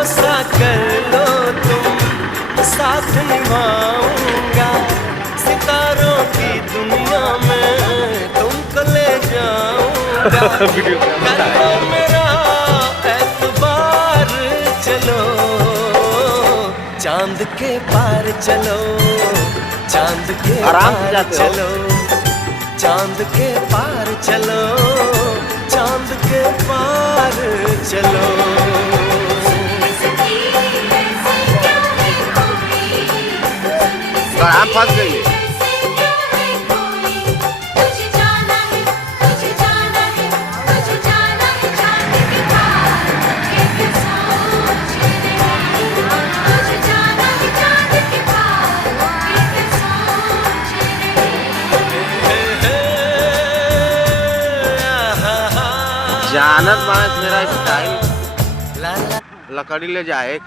भरोसा कर लो तुम, साथ निभाऊंगा। सितारों की दुनिया में तुमको ले जाऊंगा। कर लो मेरा एतबार, चलो चांद के पार चलो, चांद के पार चलो, चांद के पार चलो, चांद के पार चलो। आम फंस गई है। जानत मानस मेरा स्टाइल लकड़ी ले जाए।